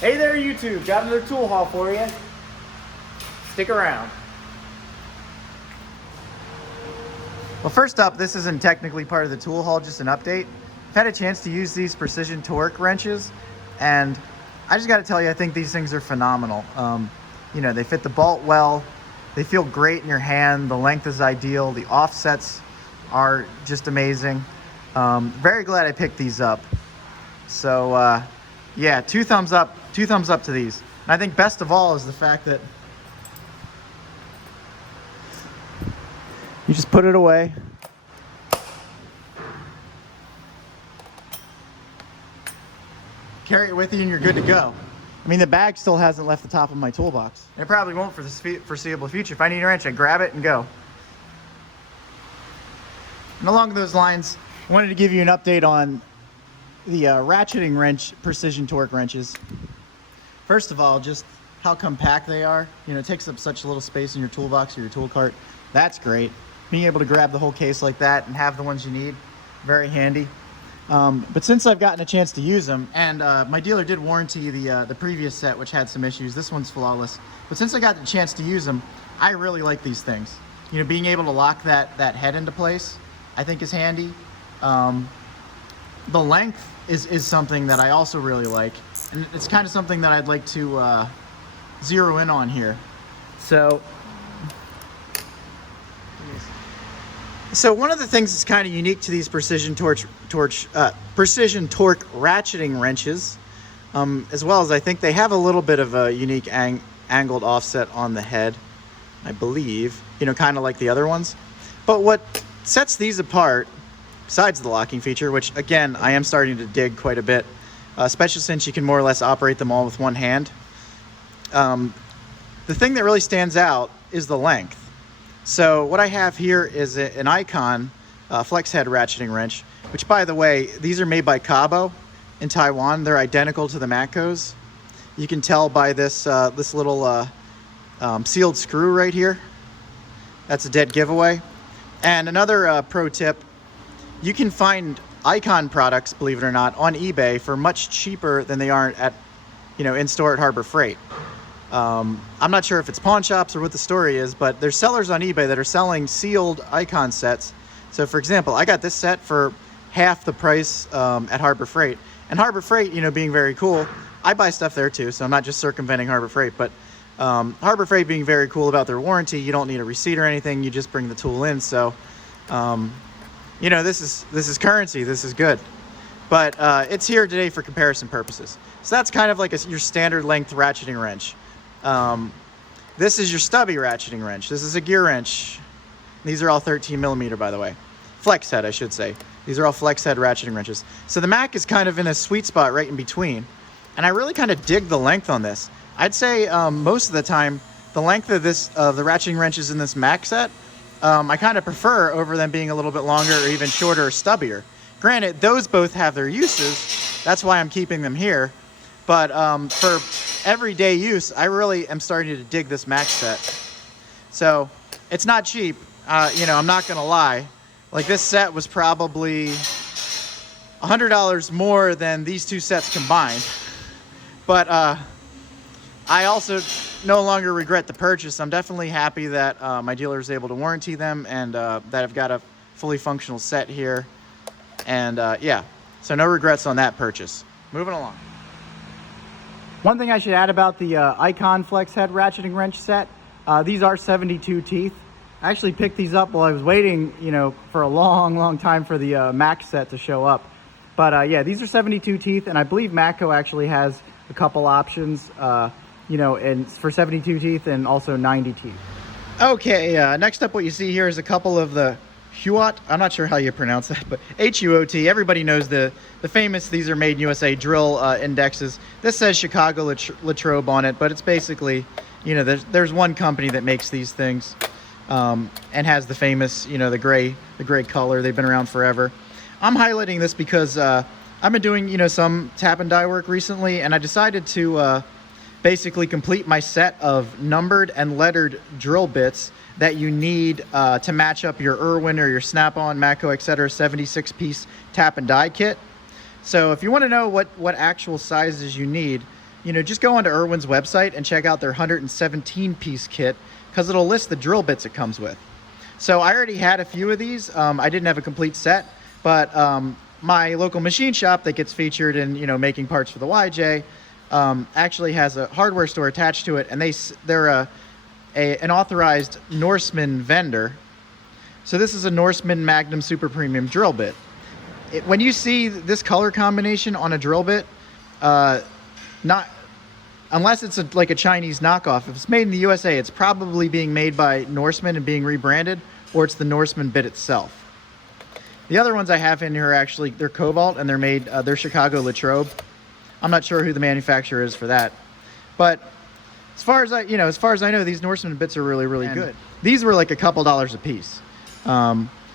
Hey there, YouTube. Got another tool haul for you. Stick around. Well, first up, this isn't technically part of the tool haul, just an update. I've had a chance to use these precision torque wrenches, and I just got to tell you, I think these things are phenomenal. You know, they fit the bolt well. They feel great in your hand. The length is ideal. The offsets are just amazing. Very glad I picked these up. So, yeah, two thumbs up to these. And I think best of all is the fact that you just put it away. Carry it with you and you're good to go. I mean, the bag still hasn't left the top of my toolbox. It probably won't for the foreseeable future. If I need a wrench, I grab it and go. And along those lines, I wanted to give you an update on the ratcheting wrench precision torque wrenches. First of all, just how compact they are. You know, it takes up such little space in your toolbox or your tool cart. That's great. Being able to grab the whole case like that and have the ones you need, very handy. But since I've gotten a chance to use them, and my dealer did warranty the previous set, which had some issues. This one's flawless. But since I got the chance to use them, I really like these things. You know, being able to lock that head into place, I think is handy. The length is something that I also really like, and it's kind of something that I'd like to zero in on here. So one of the things that's kind of unique to these precision torque ratcheting wrenches, as well as I think they have a little bit of a unique angled offset on the head, I believe, you know, kind of like the other ones. But what sets these apart, besides the locking feature, which again, I am starting to dig quite a bit, especially since you can more or less operate them all with one hand. The thing that really stands out is the length. So what I have here is an Icon flex head ratcheting wrench, which, by the way, these are made by Cabo in Taiwan. They're identical to the Matcos. You can tell by this this little sealed screw right here. That's a dead giveaway. And another pro tip, you can find Icon products, believe it or not, on eBay for much cheaper than they are at, you know, in store at Harbor Freight. I'm not sure if it's pawn shops or what the story is, but there's sellers on eBay that are selling sealed Icon sets. So for example, I got this set for half the price at Harbor Freight. And Harbor Freight, you know, being very cool, I buy stuff there too, so I'm not just circumventing Harbor Freight, but Harbor Freight being very cool about their warranty, you don't need a receipt or anything, you just bring the tool in. So, you know, this is currency, this is good. But it's here today for comparison purposes. So that's kind of like your standard length ratcheting wrench. This is your stubby ratcheting wrench. This is a gear wrench. These are all 13 millimeter, by the way. Flex head, I should say. These are all flex head ratcheting wrenches. So the Mac is kind of in a sweet spot right in between. And I really kind of dig the length on this. I'd say most of the time, the length of the ratcheting wrenches in this Mac set, I kind of prefer over them being a little bit longer or even shorter or stubbier. Granted, those both have their uses. That's why I'm keeping them here. But for everyday use, I really am starting to dig this Mac set. So it's not cheap, you know, I'm not gonna lie. Like, this set was probably $100 more than these two sets combined. But I also no longer regret the purchase. I'm definitely happy that my dealer is able to warranty them, and that I've got a fully functional set here. And yeah, so no regrets on that purchase. Moving along. One thing I should add about the Icon flex head ratcheting wrench set, these are 72 teeth. I actually picked these up while I was waiting, you know, for a long time for the Mac set to show up. But yeah, these are 72 teeth, and I believe Matco actually has a couple options, you know, and for 72 teeth and also 90 teeth. Okay, next up what you see here is a couple of the Huot, I'm not sure how you pronounce that, but H-U-O-T. Everybody knows the famous, these are made in USA drill indexes. This says Chicago Latrobe on it, but it's basically, you know, there's one company that makes these things and has the famous, you know, the gray color. They've been around forever. I'm highlighting this because I've been doing, you know, some tap and die work recently, and I decided to basically complete my set of numbered and lettered drill bits that you need to match up your Irwin or your Snap-on, Matco, etc. 76-piece tap and die kit. So if you want to know what actual sizes you need, just go onto Irwin's website and check out their 117-piece kit, because it'll list the drill bits it comes with. So I already had a few of these. I didn't have a complete set, but my local machine shop that gets featured in making parts for the YJ actually has a hardware store attached to it, and they're an authorized Norseman vendor. So this is a Norseman Magnum Super Premium drill bit. When you see this color combination on a drill bit, not unless it's like a Chinese knockoff. If it's made in the USA, it's probably being made by Norseman and being rebranded, or it's the Norseman bit itself. The other ones I have in here are actually, they're Cobalt, and they're made, they're Chicago Latrobe. I'm not sure who the manufacturer is for that, but as far as I know, these Norseman bits are really, really good. These were like a couple dollars a piece.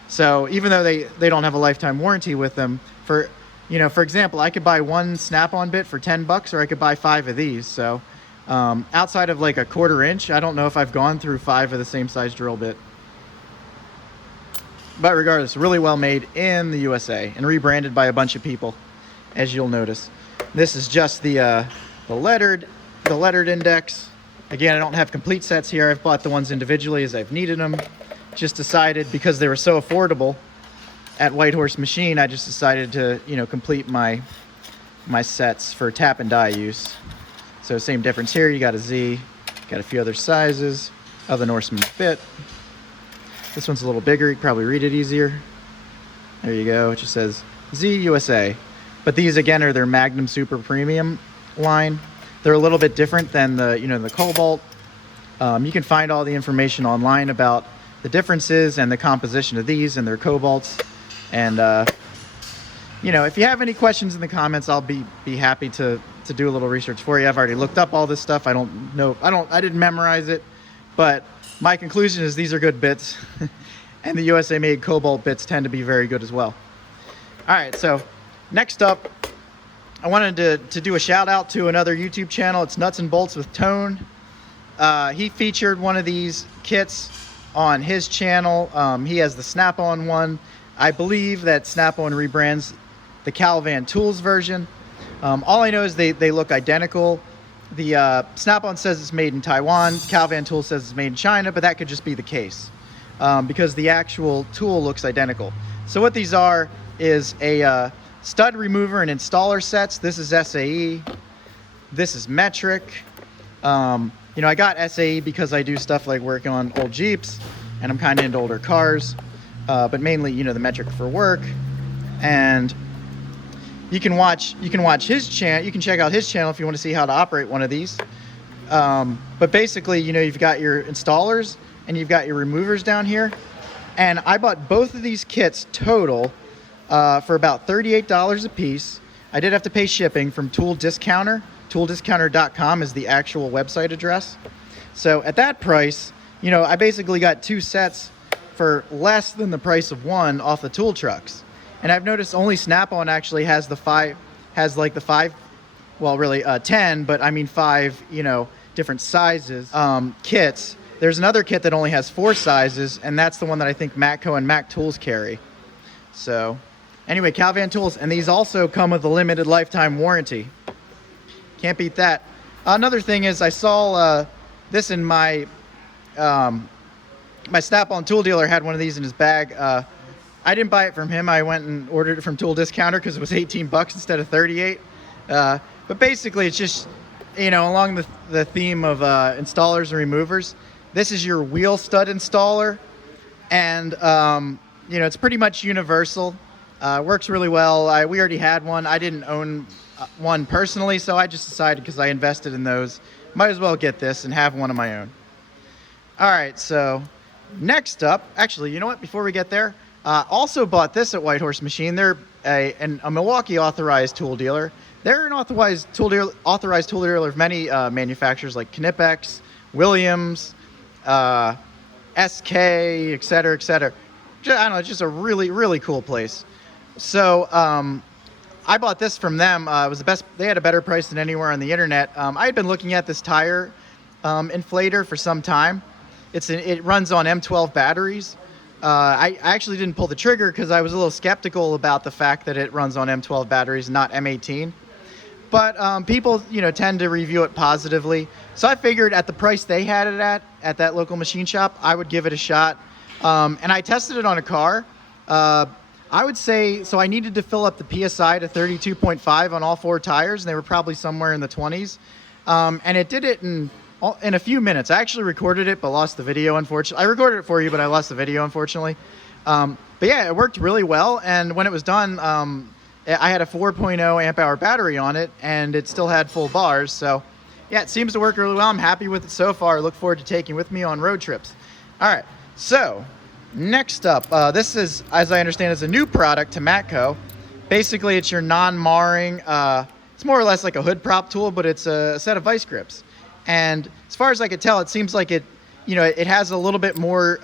So even though they don't have a lifetime warranty with them, for example, I could buy one Snap-on bit for $10, or I could buy 5 of these. So outside of like a 1/4 inch, I don't know if I've gone through 5 of the same size drill bit. But regardless, really well made in the USA and rebranded by a bunch of people, as you'll notice. This is just the lettered index. Again, I don't have complete sets here. I've bought the ones individually as I've needed them. Just decided, because they were so affordable at Whitehorse Machine, I just decided to complete my sets for tap and die use. So same difference here. You got a Z, got a few other sizes of the Norseman bit. This one's a little bigger. You can probably read it easier. There you go. It just says Z USA. But these again are their Magnum Super Premium line. They're a little bit different than the Cobalt. You can find all the information online about the differences and the composition of these and their Cobalts. And if you have any questions in the comments, I'll be happy to do a little research for you. I've already looked up all this stuff. I didn't memorize it, but my conclusion is these are good bits, and the USA made Cobalt bits tend to be very good as well. All right, so next up, I wanted to do a shout out to another YouTube channel. It's Nuts and Bolts with Tone. He featured one of these kits on his channel. He has the Snap-on one. I believe that Snap-on rebrands the Calavan Tools version. All I know is they look identical. The Snap-on says it's made in Taiwan. Calavan Tools says it's made in China, but that could just be the case because the actual tool looks identical. So what these are is a stud remover and installer sets. This is SAE. This is metric. I got SAE because I do stuff like working on old Jeeps, and I'm kind of into older cars, but mainly, the metric for work. And you can watch his channel. You can check out his channel if you want to see how to operate one of these. But basically, you've got your installers and you've got your removers down here. And I bought both of these kits total for about $38 a piece. I did have to pay shipping from Tool Discounter. ToolDiscounter.com is the actual website address. So at that price, I basically got 2 sets for less than the price of one off the tool trucks. And I've noticed only Snap-on actually has the 5, well, really 10, but I mean 5, different sizes kits. There's another kit that only has 4 sizes, and that's the one that I think Matco and Mac Tools carry. So anyway, Calavan Tools, and these also come with a limited lifetime warranty. Can't beat that. Another thing is I saw this in my Snap-on tool dealer had one of these in his bag. I didn't buy it from him. I went and ordered it from Tool Discounter because it was $18 instead of $38. But basically, it's just, along the theme of installers and removers. This is your wheel stud installer, and it's pretty much universal. Works really well. We already had one. I didn't own one personally, so I just decided, because I invested in those, might as well get this and have one of my own. All right, so next up, actually, you know what? Before we get there, also bought this at Whitehorse Machine. They're a Milwaukee authorized tool dealer. They're an authorized tool dealer of many manufacturers like Knipex, Williams, SK, et cetera, et cetera. I don't know, it's just a really, really cool place. So I bought this from them. It was the best. They had a better price than anywhere on the internet. I had been looking at this tire inflator for some time. It runs on M12 batteries. I actually didn't pull the trigger because I was a little skeptical about the fact that it runs on M12 batteries, not M18. But people, tend to review it positively. So I figured at the price they had it at that local machine shop, I would give it a shot. And I tested it on a car. I would say, so I needed to fill up the PSI to 32.5 on all 4 tires, and they were probably somewhere in the 20s. And it did it in a few minutes. I actually recorded it, but lost the video, unfortunately. I recorded it for you, but I lost the video, unfortunately. But yeah, it worked really well. And when it was done, I had a 4.0 amp hour battery on it, and it still had full bars. So yeah, it seems to work really well. I'm happy with it so far. I look forward to taking it with me on road trips. All right, so next up, this is, as I understand, is a new product to Matco. Basically, it's your non-marring, it's more or less like a hood prop tool, but it's a set of vice grips. And as far as I could tell, it seems like it has a little bit more,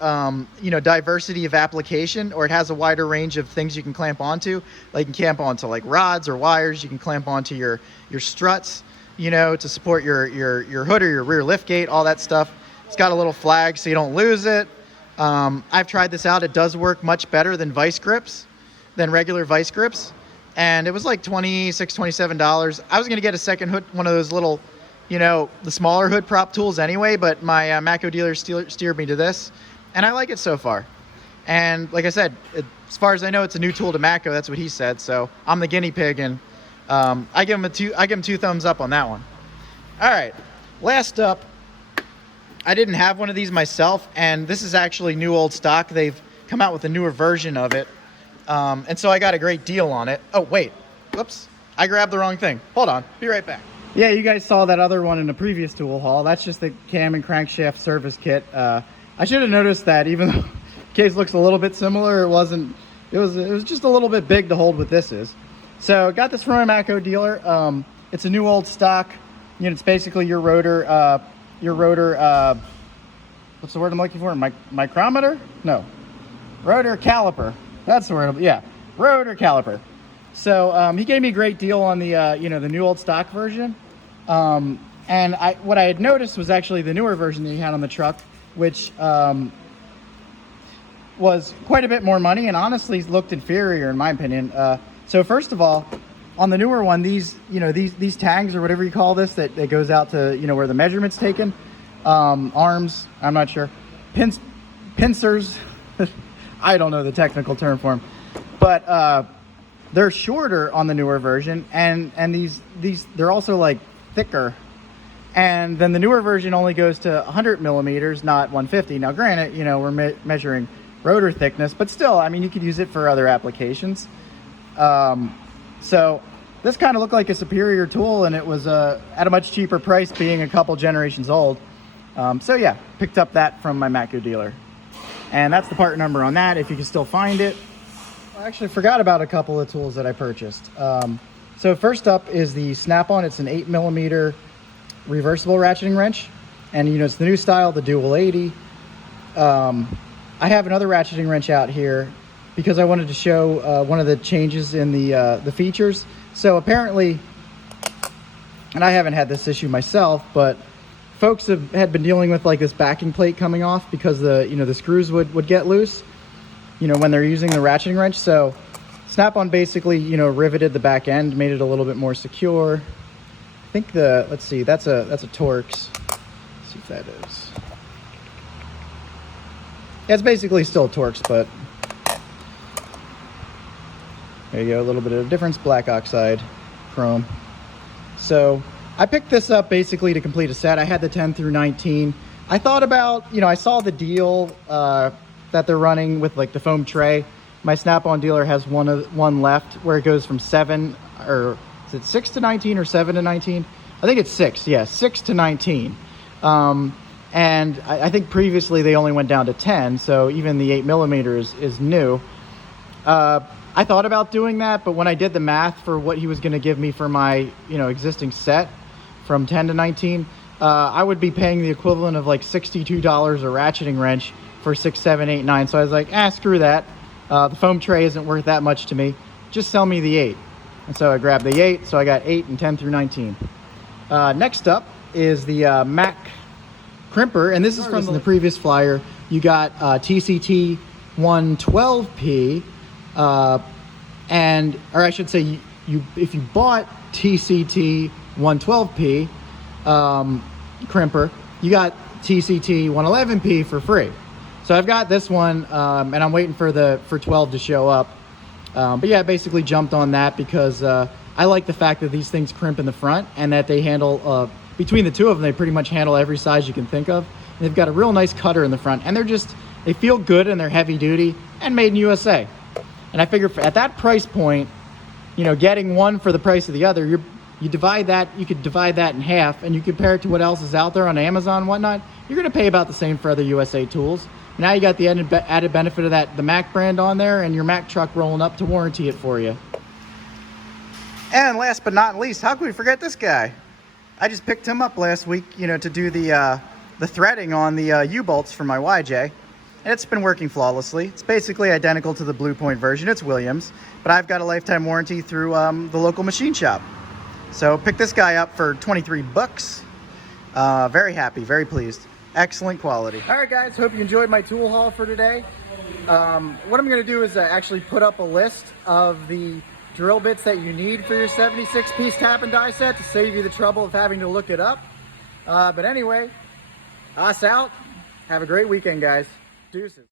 diversity of application, or it has a wider range of things you can clamp onto. Like you can clamp onto like rods or wires. You can clamp onto your struts, to support your hood or your rear lift gate, all that stuff. It's got a little flag so you don't lose it. I've tried this out. It does work much better than regular vice grips. And it was like $26, $27. I was going to get a second hood, one of those little, the smaller hood prop tools anyway, but my Matco dealer steered me to this, and I like it so far. And like I said, as far as I know, it's a new tool to Matco. That's what he said. So I'm the guinea pig, and I give him 2 thumbs up on that one. All right, last up, I didn't have one of these myself, and this is actually new old stock. They've come out with a newer version of it, and so I got a great deal on it. Oh wait, whoops, I grabbed the wrong thing. Hold on, be right back. Yeah, you guys saw that other one in the previous tool haul. That's just the cam and crankshaft service kit. I should have noticed that, even though the case looks a little bit similar, it was just a little bit big to hold what this is. So got this from a Matco dealer. It's a new old stock. It's basically your rotor, what's the word I'm looking for? Micrometer? No, rotor caliper. That's the word. Yeah, rotor caliper. So he gave me a great deal on the the new old stock version, and what I had noticed was actually the newer version that he had on the truck, which was quite a bit more money, and honestly looked inferior in my opinion. So first of all, on the newer one, these tags or whatever you call this that goes out to where the measurement's taken, arms, I'm not sure, pincers, I don't know the technical term for them, but they're shorter on the newer version, and these they're also like thicker. And then the newer version only goes to 100 millimeters, not 150. Now granted, we're measuring rotor thickness, but still, I mean, you could use it for other applications. So this kind of looked like a superior tool, and it was at a much cheaper price, being a couple generations old. So yeah, picked up that from my Matco dealer. And that's the part number on that, if you can still find it. I actually forgot about a couple of tools that I purchased. So first up is the Snap-on. It's an 8mm reversible ratcheting wrench, and it's the new style, the Dual 80. I have another ratcheting wrench out here because I wanted to show one of the changes in the features. So apparently, and I haven't had this issue myself, but folks had been dealing with like this backing plate coming off because the screws would get loose when they're using the ratcheting wrench. So Snap-on basically, riveted the back end, made it a little bit more secure. I think let's see, that's a Torx. Let's see if that is. Yeah, it's basically still a Torx, but there you go, a little bit of difference, black oxide, chrome. So I picked this up basically to complete a set. I had the 10 through 19. I thought about, I saw the deal, that they're running with like the foam tray. My Snap-on dealer has one left where it goes from 7, or is it 6 to 19 or 7 to 19? I think it's 6. Yeah, 6 to 19. And I think previously they only went down to 10, so even the 8mm is new. I thought about doing that, but when I did the math for what he was going to give me for my existing set from 10 to 19, I would be paying the equivalent of like $62 a ratcheting wrench for 6, 7, 8, 9. So I was like, screw that. The foam tray isn't worth that much to me. Just sell me the 8. And so I grabbed the 8. So I got 8 and 10 through 19. Next up is the Mac crimper, and this is from the previous flyer. You got TCT 112P, or I should say, if you bought TCT 112P crimper, you got TCT 111P for free. So I've got this one, and I'm waiting for 12 to show up. But yeah, I basically jumped on that because I like the fact that these things crimp in the front and that they handle, between the two of them, they pretty much handle every size you can think of. And they've got a real nice cutter in the front, and they feel good and they're heavy duty and made in USA. And I figure at that price point, you know, getting one for the price of the other, you could divide that in half, and you compare it to what else is out there on Amazon and whatnot, you're gonna pay about the same for other USA tools. Now you got the added benefit of the Mac brand on there, and your Mac truck rolling up to warranty it for you. And last but not least, how could we forget this guy? I just picked him up last week, you know, to do the threading on the U-bolts for my YJ. And it's been working flawlessly. It's basically identical to the Blue Point version. It's Williams, but I've got a lifetime warranty through the local machine shop. So picked this guy up for 23 bucks. Very happy, very pleased. Excellent quality. All right, guys, hope you enjoyed my tool haul for today. What I'm gonna do is actually put up a list of the drill bits that you need for your 76-piece tap and die set to save you the trouble of having to look it up. But anyway, us out. Have a great weekend, guys. Deuces.